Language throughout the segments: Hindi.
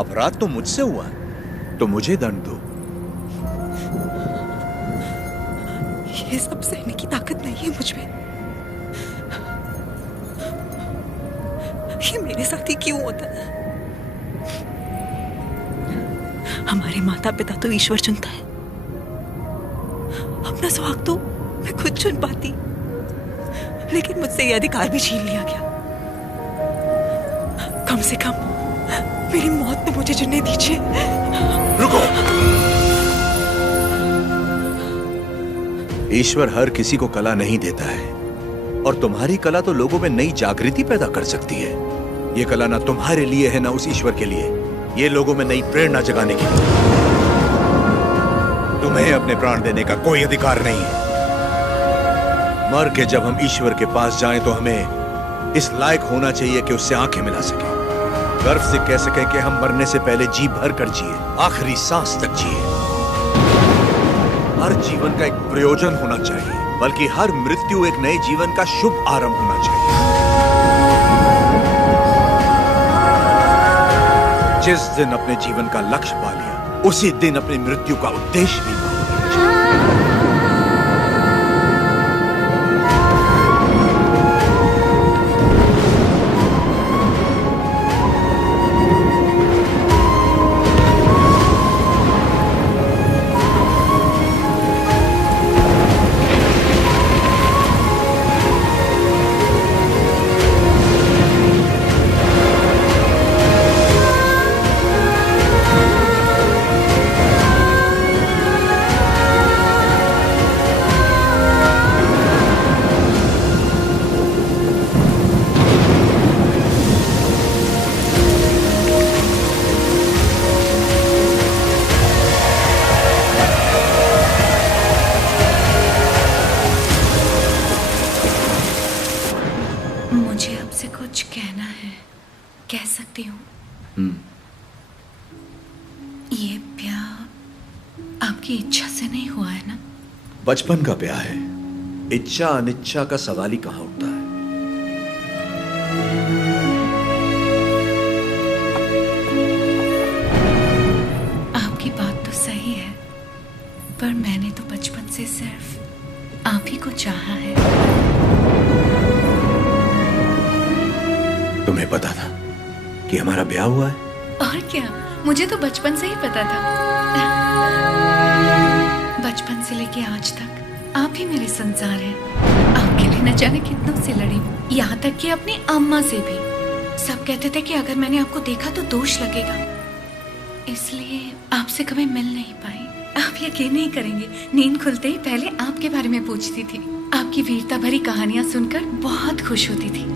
अपराध तो मुझसे हुआ, तो मुझे दंड दो। ये सब सहने की ताकत नहीं है मुझ में। ये मेरे साथ ही क्यों होता है? हमारे माता पिता तो ईश्वर चुनता है, अपना सुहाग तो मैं खुद चुन पाती, लेकिन मुझसे ये अधिकार भी छीन लिया गया। कम से कम मेरी मौत तो मुझे चुनने दीजिए। रुको। ईश्वर हर किसी को कला नहीं देता है, और तुम्हारी कला तो लोगों में नई जागृति पैदा कर सकती है। ये कला ना तुम्हारे लिए है ना उस ईश्वर के लिए, ये लोगों में नई प्रेरणा जगाने के लिए। तुम्हें अपने प्राण देने का कोई अधिकार नहीं है। मर के जब हम ईश्वर के पास जाएं तो हमें इस लायक होना चाहिए कि उससे आंखें मिला सके, गर्व से कह सके कि हम मरने से पहले जी भर कर जिए, आखिरी सांस तक जिए। हर जीवन का एक प्रयोजन होना चाहिए, बल्कि हर मृत्यु एक नए जीवन का शुभ आरंभ होना चाहिए। जिस दिन अपने जीवन का लक्ष्य पा लिया, उसी दिन अपनी मृत्यु का उद्देश्य भी पा लिया। मुझे आपसे कुछ कहना है, कह सकती हूँ? ये ब्याह आपकी इच्छा से नहीं हुआ है ना? बचपन का ब्याह है, इच्छा अनिच्छा का सवाल ही कहां उठता है। आपकी बात तो सही है, पर मैंने तो बचपन से सिर्फ आप ही को चाहा है। तुम्हें पता था कि हमारा ब्याह हुआ है? और क्या, मुझे तो बचपन से ही पता था। बचपन से लेके आज तक आप ही मेरे संसार हैं। आपके लिए न जाने कितनों से लड़ी हूँ, यहाँ तक कि अपनी अम्मा से भी। सब कहते थे कि अगर मैंने आपको देखा तो दोष लगेगा, इसलिए आपसे कभी मिल नहीं पाई। आप यकीन नहीं करेंगे, नींद खुलते ही पहले आपके बारे में पूछती थी। आपकी वीरता भरी कहानियां सुनकर बहुत खुश होती थी।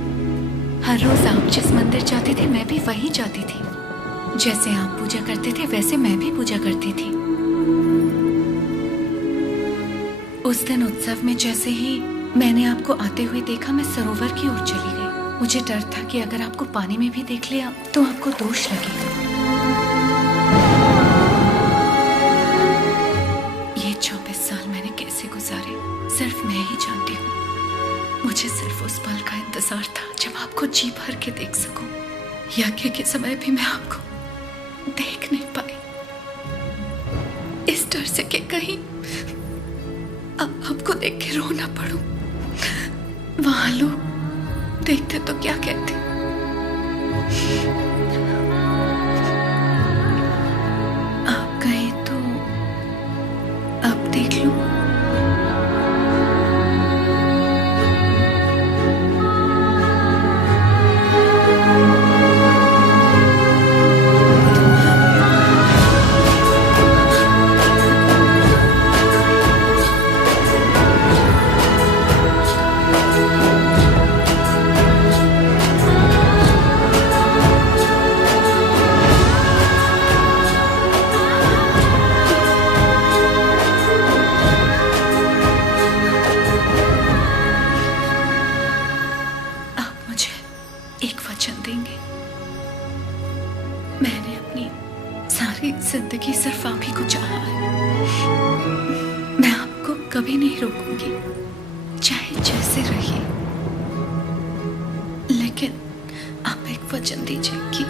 हर रोज आप जिस मंदिर जाते थे मैं भी वहीं जाती थी। जैसे आप पूजा करते थे वैसे मैं भी पूजा करती थी। उस दिन उत्सव में जैसे ही मैंने आपको आते हुए देखा, मैं सरोवर की ओर चली गई। मुझे डर था कि अगर आपको पानी में भी देख लिया तो आपको दोष लगेगा। ये 24 साल मैंने कैसे गुजारे सिर्फ मैं ही जानती हूँ। मुझे सिर्फ उस पल का इंतजार था जब आपको जी भर के देख सकूं। यज्ञ के समय भी मैं आपको देख नहीं पाई, इस डर से कि कहीं आपको देख के रो ना पड़ूं। वहां लोग देखते तो क्या कहते। आप कहे तो आप देख लो। मैंने अपनी सारी जिंदगी सिर्फ आप ही को चाहा है। मैं आपको कभी नहीं रोकूंगी, चाहे जैसे रहिए, लेकिन आप एक वचन दीजिए कि